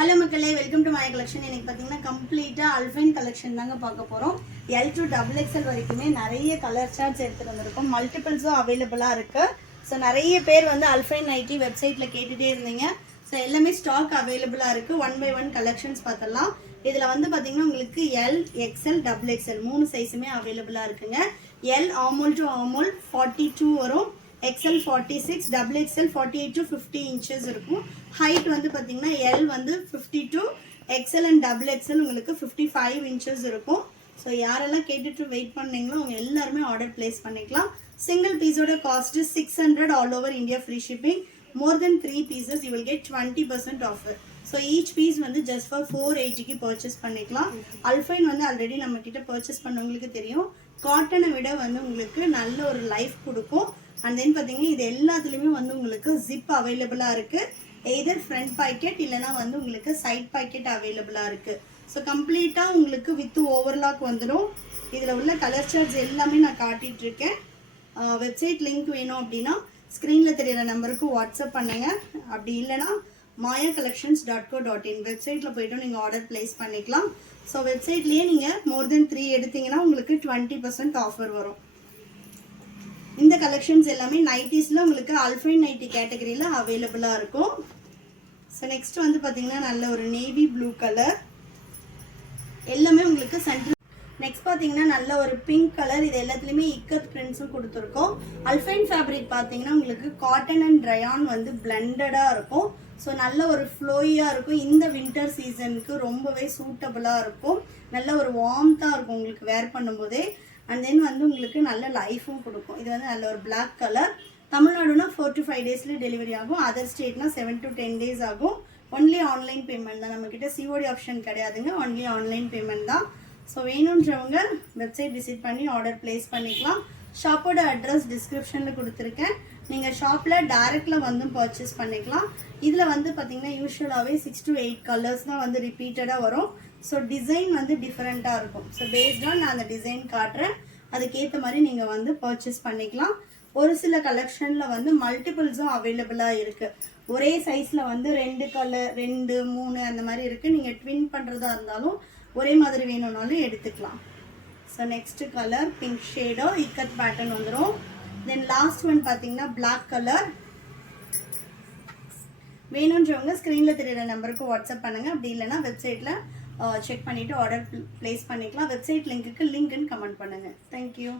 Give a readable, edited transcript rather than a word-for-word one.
Hello மக்களே, welcome to Maya collection. எனக்கு பார்த்தீங்கன்னா கம்ப்ளீட்டாக அல்ஃபைன் கலெக்ஷன் தாங்க பார்க்க போகிறோம். எல் டு XXL வரைக்குமே நிறைய கலர் சார்ட்ஸ் எடுத்துகிட்டு வந்திருக்கோம். மல்டிபிள்ஸும் அவைலபிளாக இருக்குது. ஸோ நிறைய பேர் வந்து அல்ஃபைன் நைட்டி வெப்சைட்டில் கேட்டுகிட்டே இருந்தீங்க. ஸோ எல்லாமே ஸ்டாக் அவைலபிளாக இருக்குது. 1 by 1 கலெக்ஷன்ஸ் பார்த்தலாம். இதில் வந்து பார்த்தீங்கன்னா உங்களுக்கு எல், XL, XXL 3 சைஸுமே அவைலபிளாக இருக்குங்க. எல் ஆமோல் டு ஆமோல் 42 வரும். XL 46, XXL 48 to 50 inches இருக்கும். ஹைட் வந்து பார்த்தீங்கன்னா எல் வந்து 52, XL and XXL உங்களுக்கு 55 inches இருக்கும். ஸோ யாரெல்லாம் கேட்டுட்டு வெயிட் பண்ணீங்களோ அவங்க எல்லாருமே ஆர்டர் பிளேஸ் பண்ணிக்கலாம். சிங்கிள் பீஸோட cost 600 all over India free shipping. More then 3 pieces you will get 20% offer. So each piece வந்து ஜஸ்ட் ஃபார் 480க்கு பர்ச்சேஸ் பண்ணிக்கலாம். அல்ஃபைன் வந்து ஆல்ரெடி நம்ம கிட்ட பர்ச்சேஸ் பண்ணவங்களுக்கு தெரியும். காட்டனை விட வந்து உங்களுக்கு நல்ல ஒரு லைஃப் கொடுக்கும். அண்ட் தென் பார்த்தீங்கன்னா இது எல்லாத்துலேயுமே வந்து உங்களுக்கு ஜிப் அவைலபிளாக இருக்குது. எய்தர் ஃப்ரண்ட் பாக்கெட் இல்லைனா வந்து உங்களுக்கு சைட் பாக்கெட் அவைலபிளாக இருக்குது. ஸோ கம்ப்ளீட்டாக உங்களுக்கு வித் ஓவர்லாக் வந்துடும். இதில் உள்ள கலர் சார்ட்ஸ் எல்லாமே நான் காட்டிகிட்ருக்கேன். வெப்சைட் லிங்க் வேணும் அப்படின்னா ஸ்க்ரீனில் தெரியிற நம்பருக்கு வாட்ஸ்அப் பண்ணுங்கள். அப்படி இல்லைனா mayacollections.co.in வெப்சைட்டில் போய்ட்டும் நீங்கள் ஆர்டர் பிளேஸ் பண்ணிக்கலாம். ஸோ வெப்சைட்லேயே நீங்கள் மோர் தென் 3 எடுத்தீங்கன்னா உங்களுக்கு 20% ஆஃபர் வரும். இந்த கலெக்ஷன்ஸ் எல்லாமே நைட்டிஸில் உங்களுக்கு அல்ஃபைன் நைட்டி கேட்டகரியில் அவைலபிளாக இருக்கும். ஸோ நெக்ஸ்ட் வந்து பார்த்தீங்கன்னா நல்ல ஒரு நேவி ப்ளூ கலர் எல்லாமே உங்களுக்கு சென்ட்ரல். நெக்ஸ்ட் பார்த்தீங்கன்னா நல்ல ஒரு பிங்க் கலர். இது எல்லாத்துலேயுமே இக்கத் பிரிண்ட்ஸும் கொடுத்துருக்கோம். அல்ஃபைன் ஃபேப்ரிக் பார்த்தீங்கன்னா உங்களுக்கு காட்டன் அண்ட் ரயான் வந்து பிளண்டடாக இருக்கும். ஸோ நல்ல ஒரு ஃப்ளோயாக இருக்கும். இந்த வின்டர் சீசனுக்கு ரொம்பவே சூட்டபுளாக இருக்கும். நல்ல ஒரு வார்ம்த்தாக இருக்கும் உங்களுக்கு வேர் பண்ணும்போதே. அண்ட் தென் வந்து உங்களுக்கு நல்ல லைஃபும் கொடுக்கும். இது வந்து நல்ல ஒரு பிளாக் கலர். தமிழ்நாடுனா 4 to 5 daysல டெலிவரி ஆகும். அதர் ஸ்டேட்னா 7 to 10 days ஆகும். ஒன்லி ஆன்லைன் பேமெண்ட் தான். நம்மக்கிட்ட சிஓடி ஆப்ஷன் கிடையாதுங்க. ஒன்லி ஆன்லைன் பேமெண்ட் தான். ஸோ வேணுன்றவங்க வெப்சைட் விசிட் பண்ணி ஆர்டர் பிளேஸ் பண்ணிக்கலாம். ஷாப்போட அட்ரஸ் டிஸ்கிரிப்ஷனில் கொடுத்துருக்கேன். நீங்கள் ஷாப்பில் டைரெக்டில் வந்து பர்ச்சேஸ் பண்ணிக்கலாம். இதில் வந்து பார்த்தீங்கன்னா யூஸ்வலாகவே 6 to 8 கலர்ஸ் தான் வந்து ரிப்பீட்டடாக வரும். ஸோ டிசைன் வந்து டிஃப்ரெண்ட்டாக இருக்கும். ஸோ பேஸ்டாக நான் அந்த டிசைன் காட்டுறேன். அதுக்கேற்ற மாதிரி நீங்கள் வந்து பர்ச்சேஸ் பண்ணிக்கலாம். ஒரு சில கலெக்ஷனில் வந்து மல்டிபிள்ஸும் அவைலபிளாக இருக்குது. ஒரே சைஸில் வந்து 2 கலர் 2, 3 அந்த மாதிரி இருக்குது. நீங்கள் ட்வின் பண்ணுறதா இருந்தாலும் ஒரே மாதிரி வேணும்னாலும் எடுத்துக்கலாம். So next colour pink shadow ikat pattern வந்துடும். தென் லாஸ்ட் ஒன் பார்த்தீங்கன்னா பிளாக் கலர். வேணுன்றவங்க ஸ்க்ரீனில் தெரியிற நம்பருக்கு வாட்ஸ்அப் பண்ணுங்கள். அப்படி இல்லைனா வெப்சைட்டில் செக் பண்ணிவிட்டு ஆர்டர் பிளேஸ் பண்ணிக்கலாம். வெப்சைட் லிங்க்குக்கு லிங்க்னு கமெண்ட் பண்ணுங்கள். தேங்க்யூ.